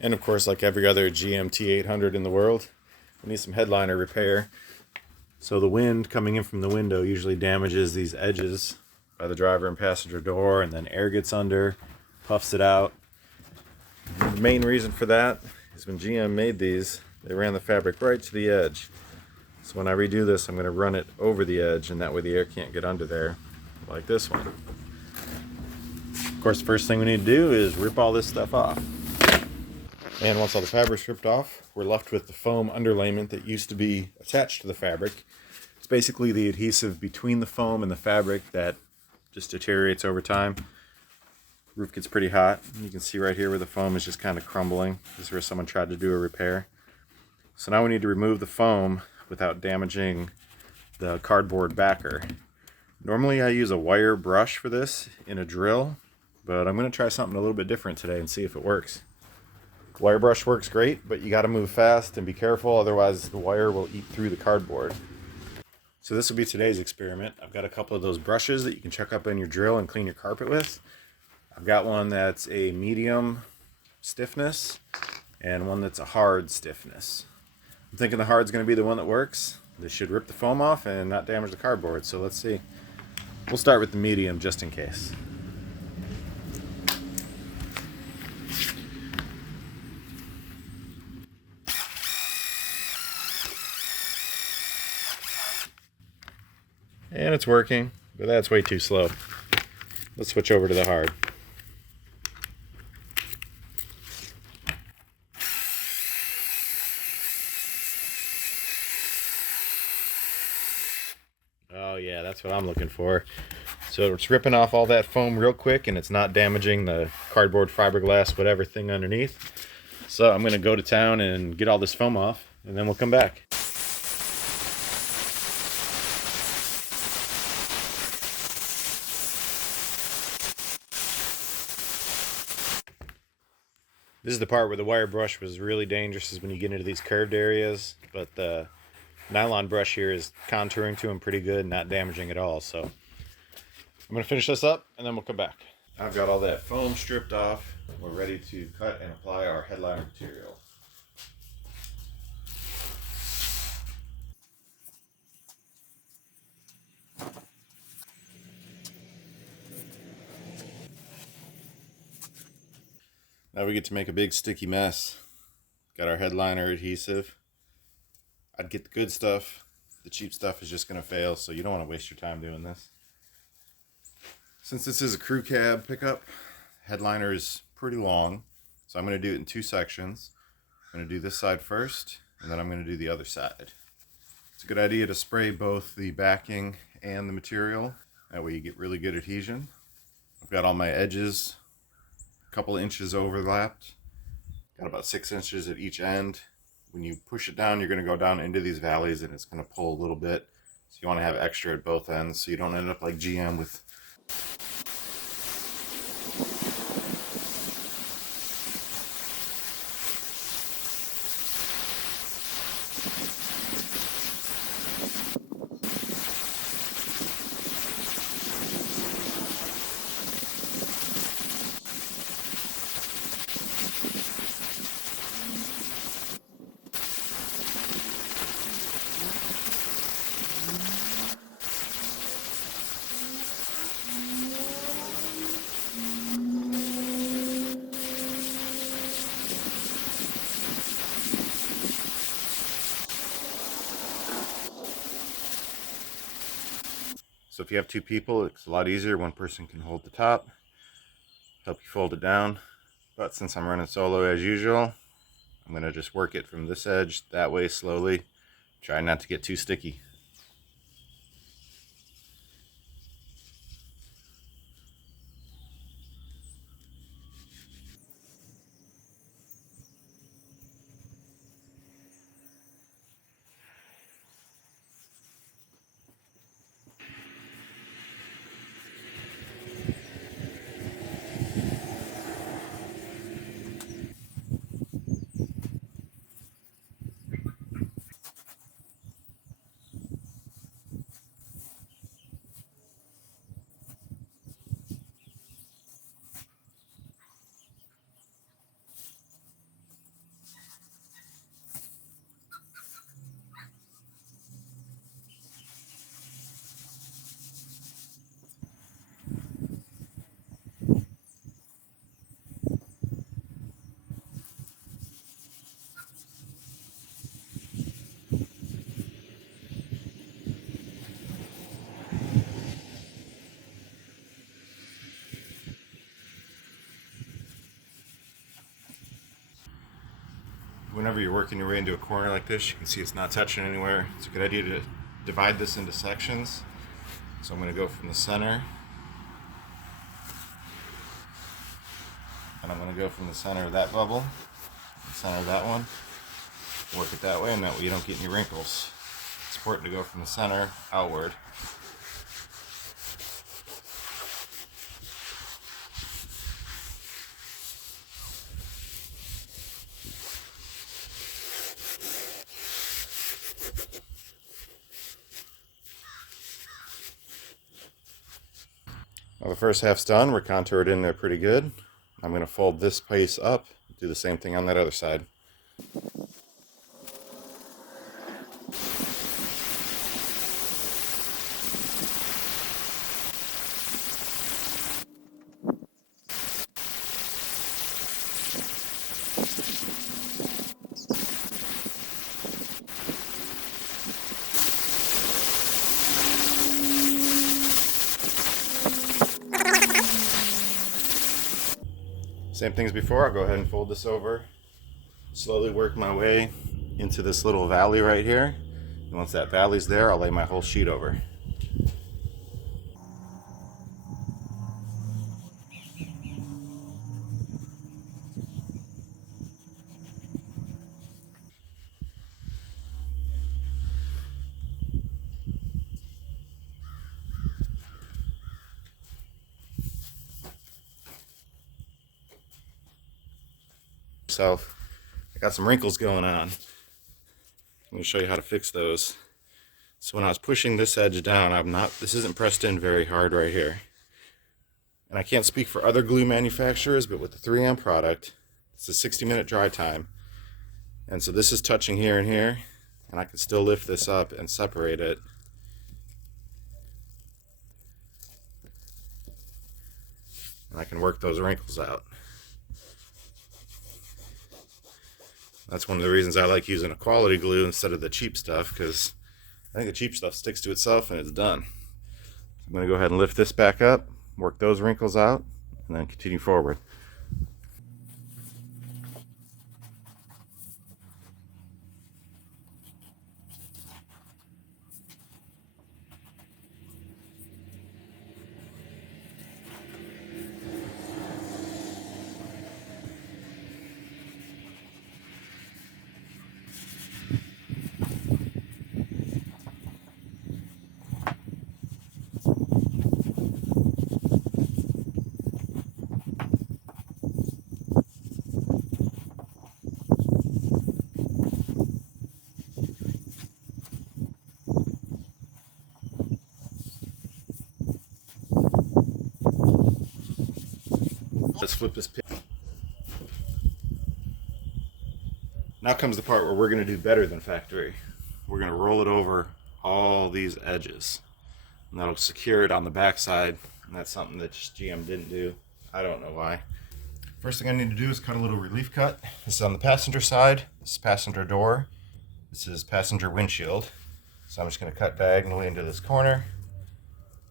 And of course, like every other GMT800 in the world, we need some headliner repair. So the wind coming in from the window usually damages these edges by the driver and passenger door, and then air gets under, puffs it out. The main reason for that is when GM made these, they ran the fabric right to the edge. So when I redo this, I'm going to run it over the edge, and that way the air can't get under there, like this one. Of course, the first thing we need to do is rip all this stuff off. And once all the fabric's ripped off, we're left with the foam underlayment that used to be attached to the fabric. It's basically the adhesive between the foam and the fabric that just deteriorates over time. Roof gets pretty hot. You can see right here where the foam is just kind of crumbling. This is where someone tried to do a repair. So now we need to remove the foam without damaging the cardboard backer. Normally I use a wire brush for this in a drill, but I'm going to try something a little bit different today and see if it works. Wire brush works great, but you got to move fast and be careful, otherwise the wire will eat through the cardboard. So this will be today's experiment. I've got a couple of those brushes that you can chuck up in your drill and clean your carpet with. I've got one that's a medium stiffness and one that's a hard stiffness. I'm thinking the hard's going to be the one that works. This should rip the foam off and not damage the cardboard, so let's see. We'll start with the medium just in case. And it's working, but that's way too slow. Let's switch over to the hard. Oh yeah, that's what I'm looking for. So it's ripping off all that foam real quick, and it's not damaging the cardboard, fiberglass, whatever thing underneath. So I'm gonna go to town and get all this foam off, and then we'll come back. This is the part where the wire brush was really dangerous, is when you get into these curved areas, but the nylon brush here is contouring to them pretty good, not damaging at all. So I'm going to finish this up and then we'll come back. I've got all that foam stripped off. We're ready to cut and apply our headliner material. Now we get to make a big sticky mess. Got our headliner adhesive. I'd get the good stuff. The cheap stuff is just going to fail, so you don't want to waste your time doing this. Since this is a crew cab pickup, headliner is pretty long, so I'm going to do it in two sections. I'm going to do this side first, and then I'm going to do the other side. It's a good idea to spray both the backing and the material. That way you get really good adhesion. I've got all my edges a couple of inches overlapped. Got about 6 inches at each end. When you push it down, you're going to go down into these valleys and it's going to pull a little bit. So you want to have extra at both ends so you don't end up like GM with So if you have two people, it's a lot easier. One person can hold the top, help you fold it down. But since I'm running solo as usual, I'm going to just work it from this edge that way slowly. Try not to get too sticky. whenever you're working your way into a corner like this, you can see it's not touching anywhere. It's a good idea to divide this into sections. So I'm going to go from the center, and I'm going to go from the center of that bubble, the center of that one, work it that way, and that way you don't get any wrinkles. It's important to go from the center outward. Well, the first half's done. We're contoured in there pretty good. I'm going to fold this piece up, do the same thing on that other side. Same thing as before, I'll go ahead and fold this over, slowly work my way into this little valley right here. And once that valley's there, I'll lay my whole sheet over. So I got some wrinkles going on. I'm going to show you how to fix those. So when I was pushing this edge down, this isn't pressed in very hard right here. And I can't speak for other glue manufacturers, but with the 3M product, it's a 60-minute dry time. And so this is touching here and here, and I can still lift this up and separate it. And I can work those wrinkles out. That's one of the reasons I like using a quality glue instead of the cheap stuff, because I think the cheap stuff sticks to itself and it's done. I'm going to go ahead and lift this back up, work those wrinkles out, and then continue forward. Let's flip this pin. Now comes the part where we're going to do better than factory. We're going to roll it over all these edges. And that'll secure it on the back side. And that's something that GM didn't do. I don't know why. First thing I need to do is cut a little relief cut. This is on the passenger side. This is passenger door. This is passenger windshield. So I'm just going to cut diagonally into this corner.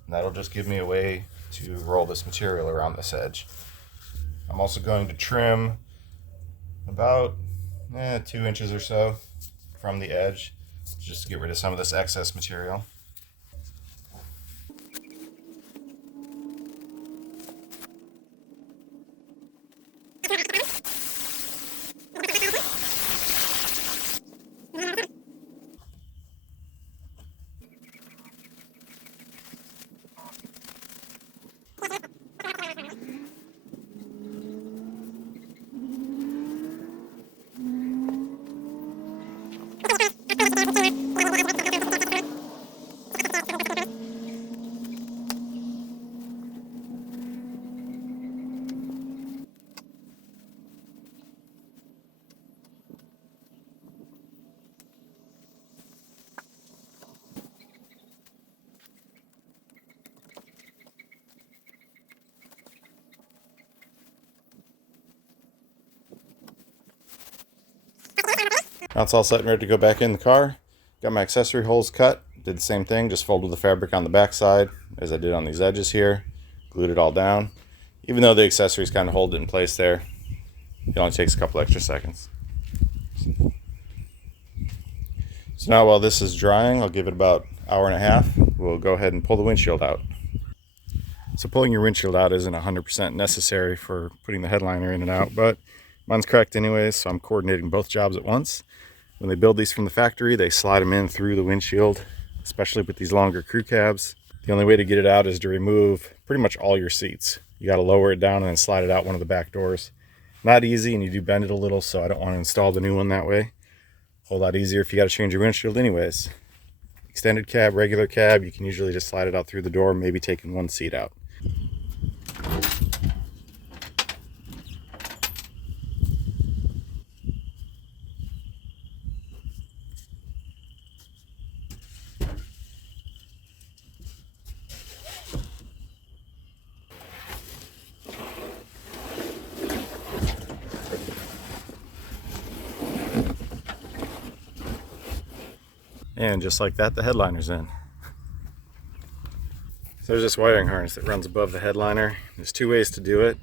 And that'll just give me a way to roll this material around this edge. I'm also going to trim about 2 inches or so from the edge, just to get rid of some of this excess material. Now it's all set and ready to go back in the car. Got my accessory holes cut. Did the same thing, just folded the fabric on the back side as I did on these edges here. Glued it all down. Even though the accessories kind of hold it in place there, it only takes a couple extra seconds. So now while this is drying, I'll give it about an hour and a half. We'll go ahead and pull the windshield out. So pulling your windshield out isn't 100% necessary for putting the headliner in and out, but mine's cracked anyways, so I'm coordinating both jobs at once. When they build these from the factory, they slide them in through the windshield, especially with these longer crew cabs. The only way to get it out is to remove pretty much all your seats. You got to lower it down and then slide it out one of the back doors. Not easy, and you do bend it a little, so I don't want to install the new one that way. A whole lot easier if you got to change your windshield anyways. Extended cab, regular cab, you can usually just slide it out through the door, maybe taking one seat out. And just like that, the headliner's in. So there's this wiring harness that runs above the headliner. There's two ways to do it.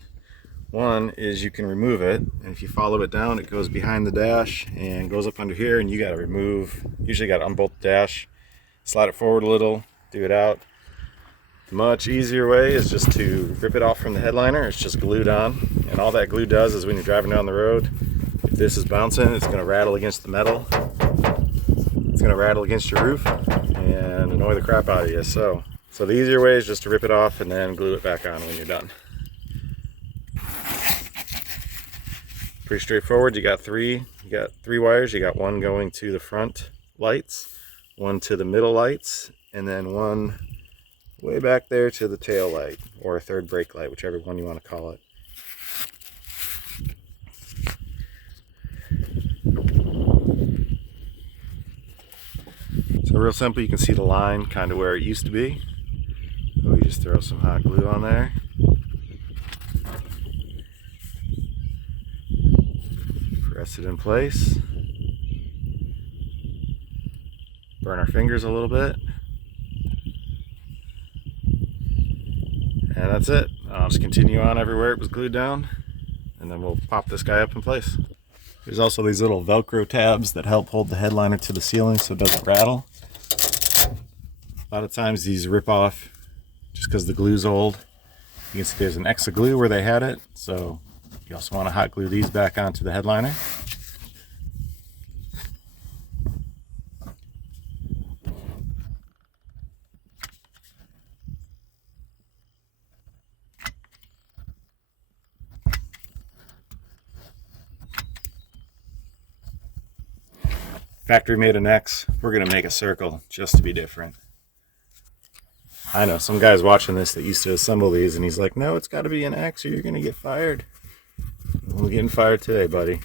One is you can remove it, and if you follow it down, it goes behind the dash and goes up under here, and you got to remove, usually got to unbolt the dash, slide it forward a little, do it out. The much easier way is just to rip it off from the headliner. It's just glued on, and all that glue does is when you're driving down the road, if this is bouncing, it's going to rattle against the metal. It's going to rattle against your roof and annoy the crap out of you. So the easier way is just to rip it off and then glue it back on when you're done. Pretty straightforward. You got three wires. You got one going to the front lights, one to the middle lights, and then one way back there to the tail light, or a third brake light, whichever one you want to call it. So real simple, you can see the line kind of where it used to be. So we just throw some hot glue on there. Press it in place. Burn our fingers a little bit. And that's it. I'll just continue on everywhere it was glued down, and then we'll pop this guy up in place. There's also these little Velcro tabs that help hold the headliner to the ceiling so it doesn't rattle. A lot of times these rip off just because the glue's old. You can see there's an extra glue where they had it, so you also want to hot glue these back onto the headliner. Factory made an X, we're going to make a circle just to be different. I know some guy's watching this that used to assemble these, and he's like, no, it's got to be an X or you're going to get fired. We're getting fired today, buddy.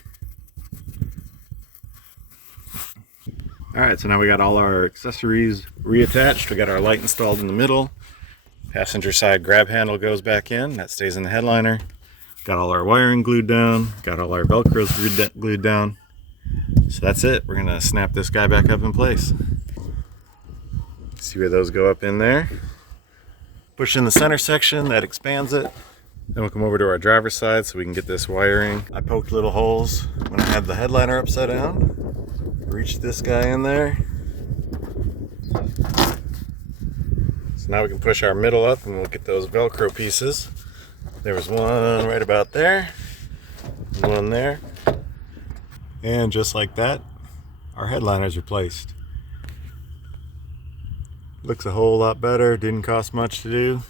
Alright, so now we got all our accessories reattached. We got our light installed in the middle. Passenger side grab handle goes back in, that stays in the headliner. Got all our wiring glued down, got all our Velcros glued down. So that's it. We're going to snap this guy back up in place. See where those go up in there. Push in the center section, that expands it. Then we'll come over to our driver's side so we can get this wiring. I poked little holes when I had the headliner upside down. Reached this guy in there. So now we can push our middle up and we'll get those Velcro pieces. There was one right about there. One there. And just like that, our headliner's replaced. Looks a whole lot better, didn't cost much to do.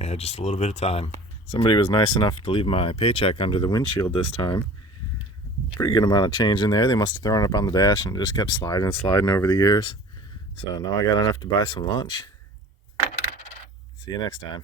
Yeah, just a little bit of time. Somebody was nice enough to leave my paycheck under the windshield this time. Pretty good amount of change in there. They must have thrown it up on the dash and it just kept sliding and sliding over the years. So now I got enough to buy some lunch. See you next time.